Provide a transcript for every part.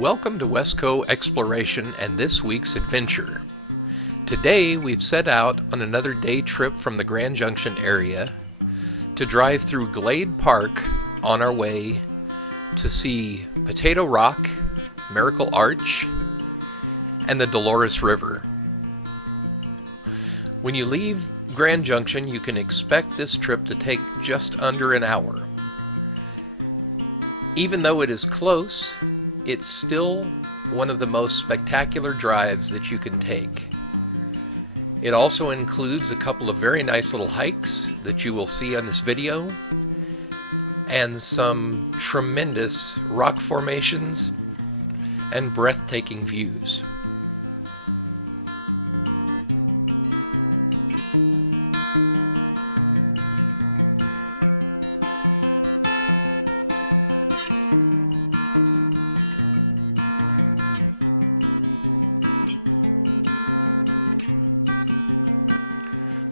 Welcome to Wesco Exploration and this week's adventure. Today we've set out on another day trip from the Grand Junction area to drive through Glade Park on our way to see Potato Rock, Miracle Arch, and the Dolores River. When you leave Grand Junction, you can expect this trip to take just under an hour. Even though it is close, it's still one of the most spectacular drives that you can take. It also includes a couple of very nice little hikes that you will see on this video, and some tremendous rock formations and breathtaking views.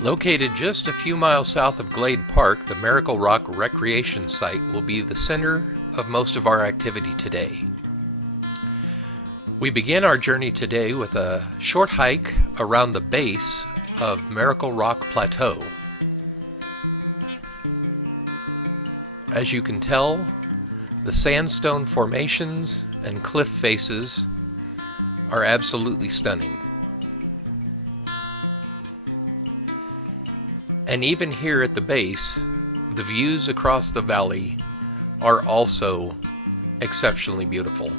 Located just a few miles south of Glade Park, the Miracle Rock recreation site will be the center of most of our activity today. We begin our journey today with a short hike around the base of Miracle Rock Plateau. As you can tell, the sandstone formations and cliff faces are absolutely stunning. And even here at the base, the views across the valley are also exceptionally beautiful.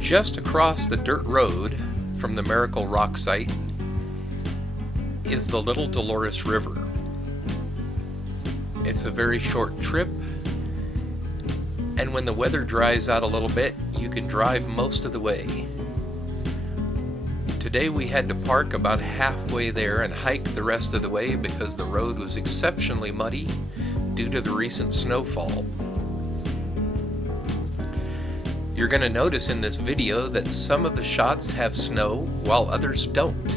Just across the dirt road from the Miracle Rock site is the Little Dolores River. It's a very short trip, and when the weather dries out a little bit, you can drive most of the way. Today we had to park about halfway there and hike the rest of the way because the road was exceptionally muddy due to the recent snowfall. You're going to notice in this video that some of the shots have snow while others don't.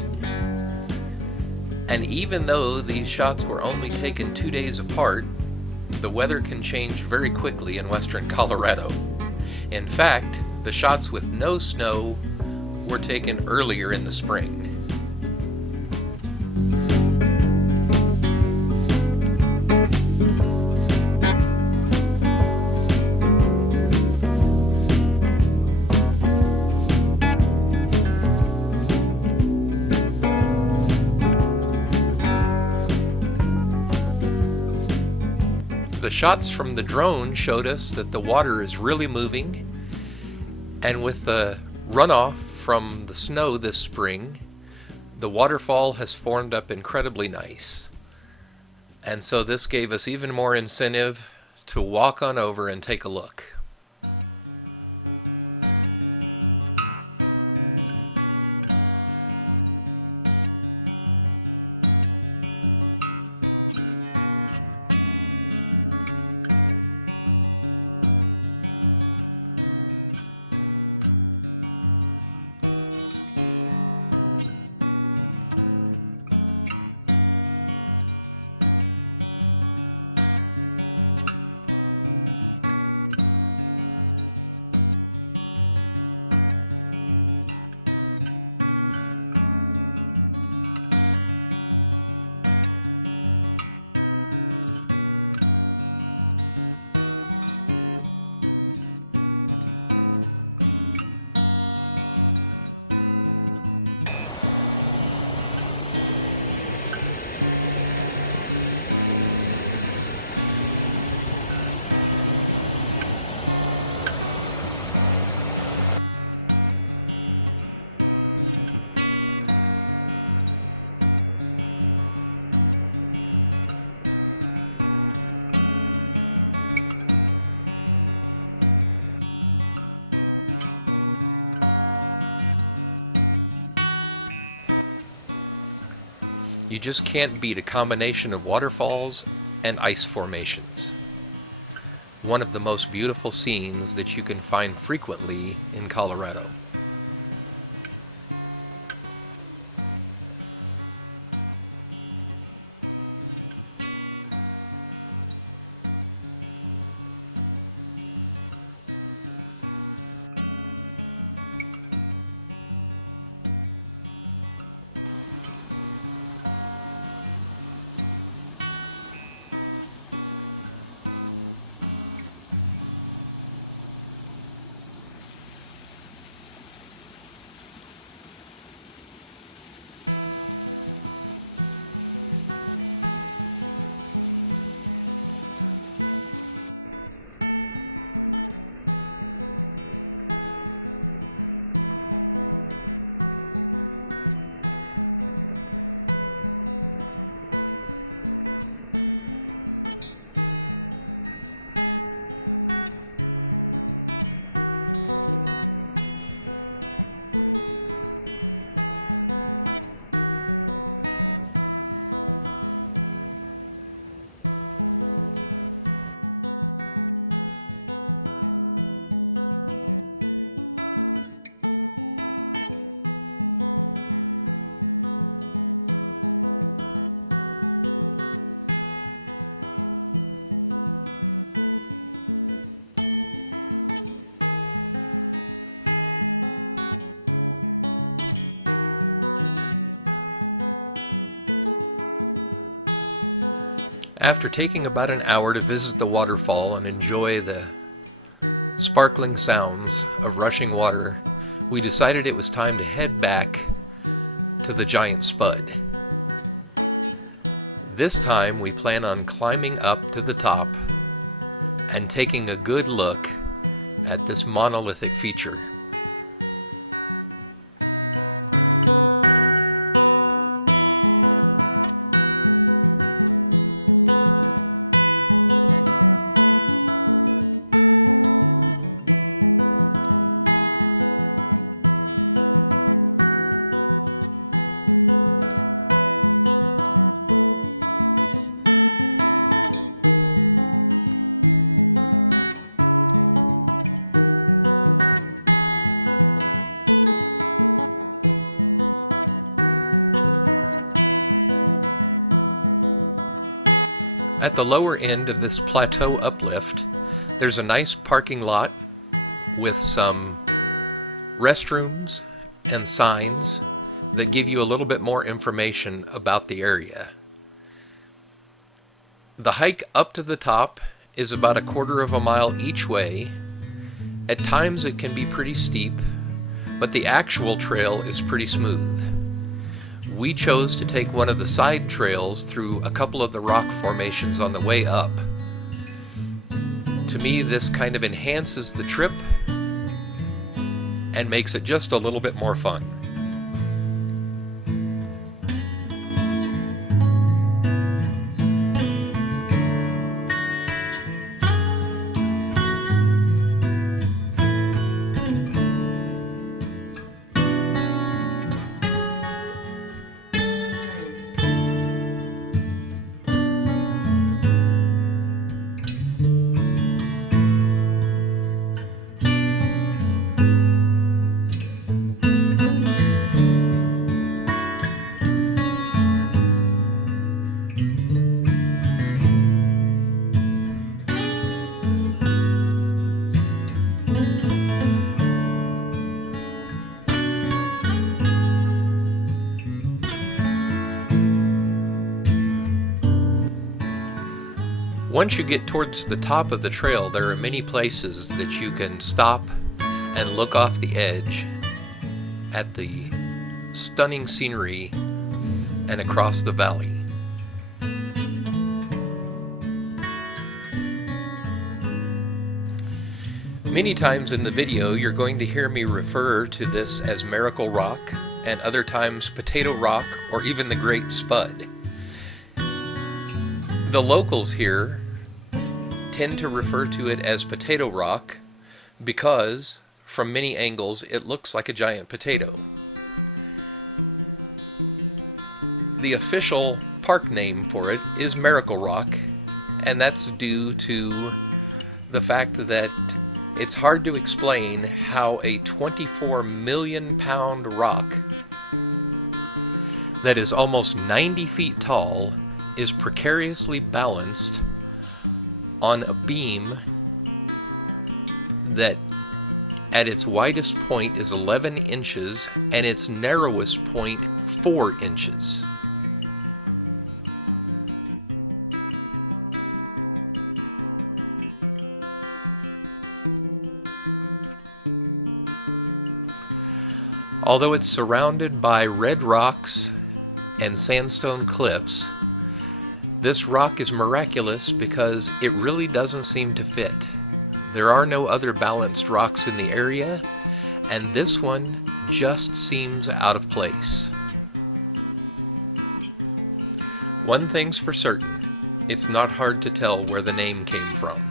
And even though these shots were only taken 2 days apart, the weather can change very quickly in western Colorado. In fact, the shots with no snow were taken earlier in the spring. the shots from the drone showed us that the water is really moving, and with the runoff from the snow this spring, the waterfall has formed up incredibly nice. And so this gave us even more incentive to walk on over and take a look. You just can't beat a combination of waterfalls and ice formations. One of the most beautiful scenes that you can find frequently in Colorado. After taking about an hour to visit the waterfall and enjoy the sparkling sounds of rushing water, we decided it was time to head back to the giant spud. This time we plan on climbing up to the top and taking a good look at this monolithic feature. At the lower end of this plateau uplift, there's a nice parking lot with some restrooms and signs that give you a little bit more information about the area. The hike up to the top is about 1/4 of a mile each way. At times it can be pretty steep, but the actual trail is pretty smooth. We chose to take one of the side trails through a couple of the rock formations on the way up. To me, this kind of enhances the trip and makes it just a little bit more fun. Once you get towards the top of the trail, there are many places that you can stop and look off the edge at the stunning scenery and across the valley. Many times in the video, you're going to hear me refer to this as Miracle Rock, and other times Potato Rock, or even the Great Spud. The locals here tend to refer to it as Potato Rock because, from many angles, it looks like a giant potato. The official park name for it is Miracle Rock, and that's due to the fact that it's hard to explain how a 24 million pound rock that is almost 90 feet tall is precariously balanced on a beam that at its widest point is 11 inches and its narrowest point 4 inches. Although it's surrounded by red rocks and sandstone cliffs, this rock is miraculous because it really doesn't seem to fit. There are no other balanced rocks in the area, and this one just seems out of place. One thing's for certain, it's not hard to tell where the name came from.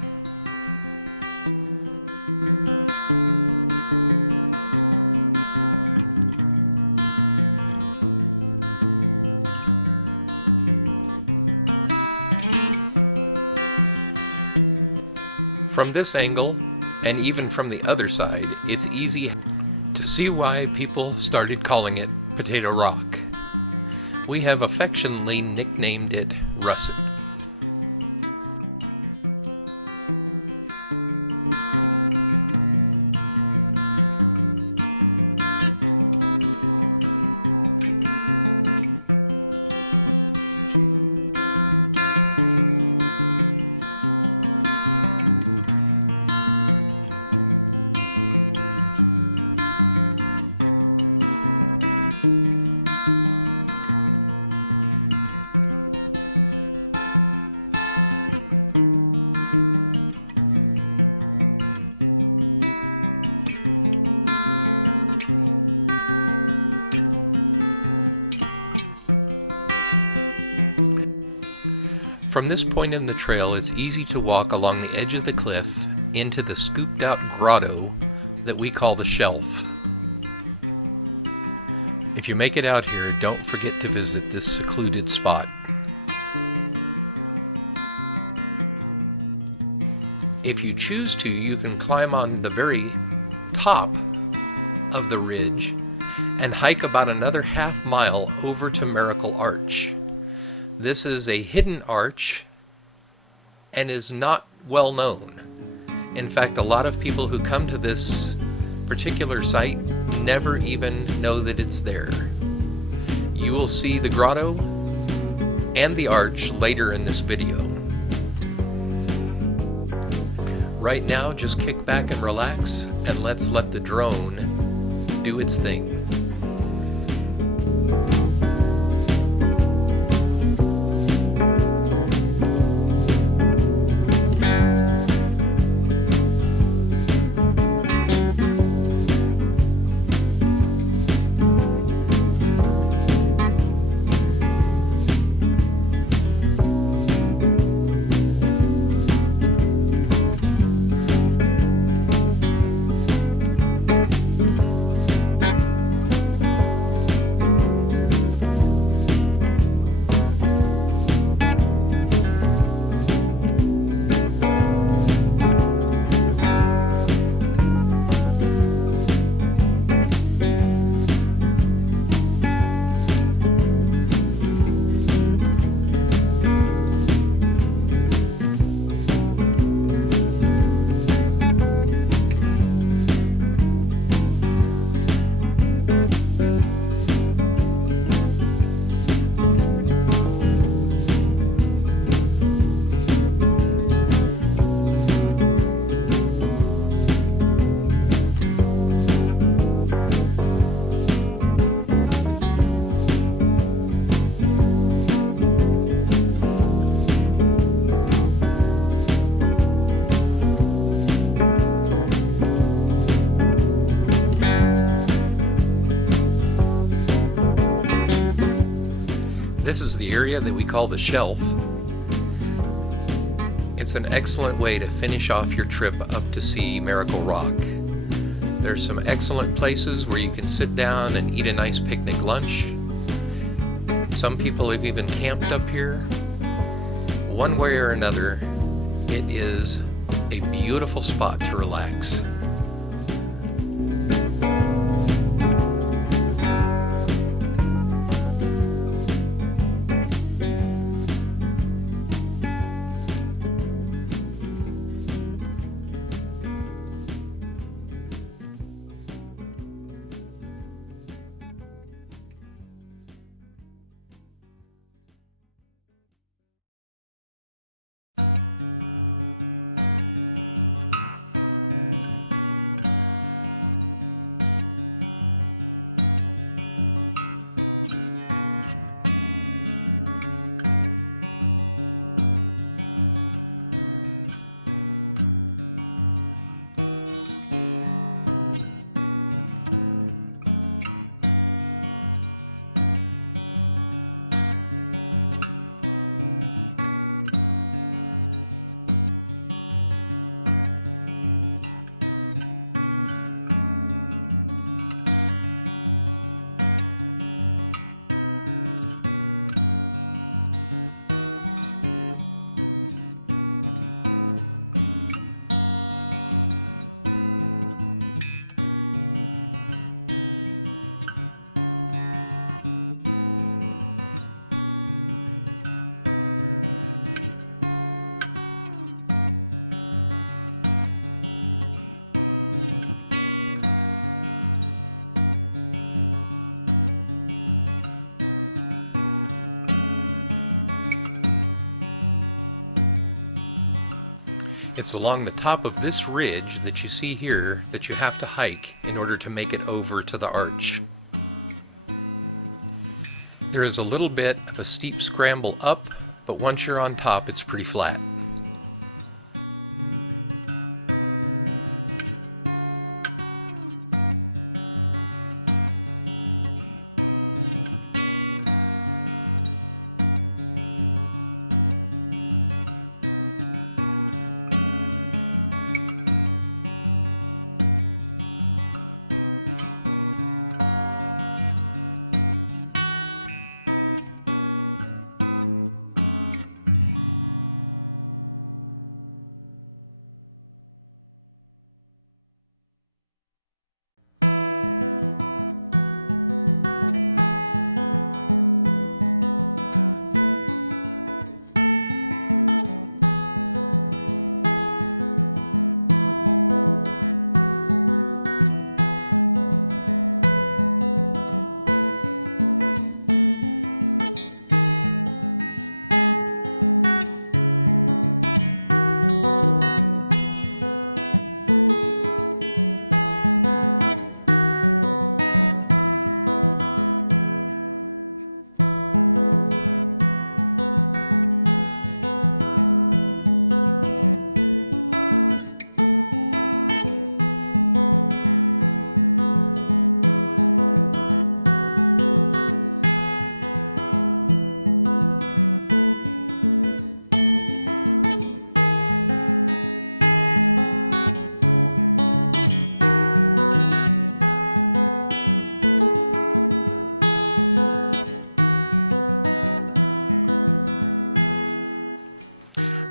From this angle, and even from the other side, it's easy to see why people started calling it Potato Rock. We have affectionately nicknamed it Russet. From this point in the trail, it's easy to walk along the edge of the cliff into the scooped out grotto that we call the shelf. If you make it out here, don't forget to visit this secluded spot. If you choose to, you can climb on the very top of the ridge and hike about another half mile over to Miracle Arch. This is a hidden arch and is not well known. In fact, a lot of people who come to this particular site never even know that it's there. You will see the grotto and the arch later in this video. Right now, just kick back and relax, and let's let the drone do its thing. This is the area that we call the shelf. It's an excellent way to finish off your trip up to see Miracle Rock. There's some excellent places where you can sit down and eat a nice picnic lunch. Some people have even camped up here. One way or another, it is a beautiful spot to relax. It's along the top of this ridge that you see here that you have to hike in order to make it over to the arch. There is a little bit of a steep scramble up, but once you're on top, it's pretty flat.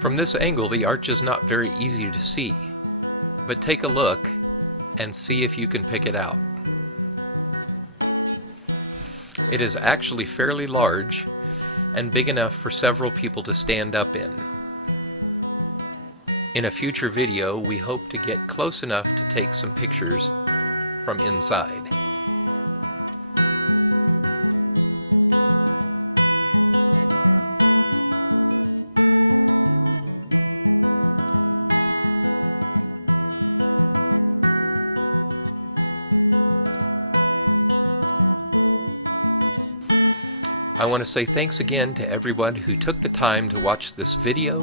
From this angle, the arch is not very easy to see, but take a look and see if you can pick it out. It is actually fairly large and big enough for several people to stand up in. In a future video, we hope to get close enough to take some pictures from inside. want to say thanks again to everyone who took the time to watch this video.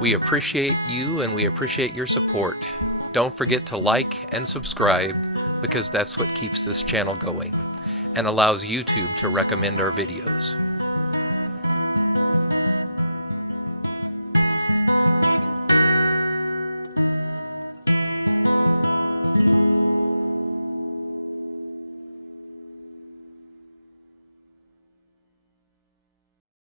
We appreciate you and we appreciate your support. Don't forget to like and subscribe, because that's what keeps this channel going and allows YouTube to recommend our videos.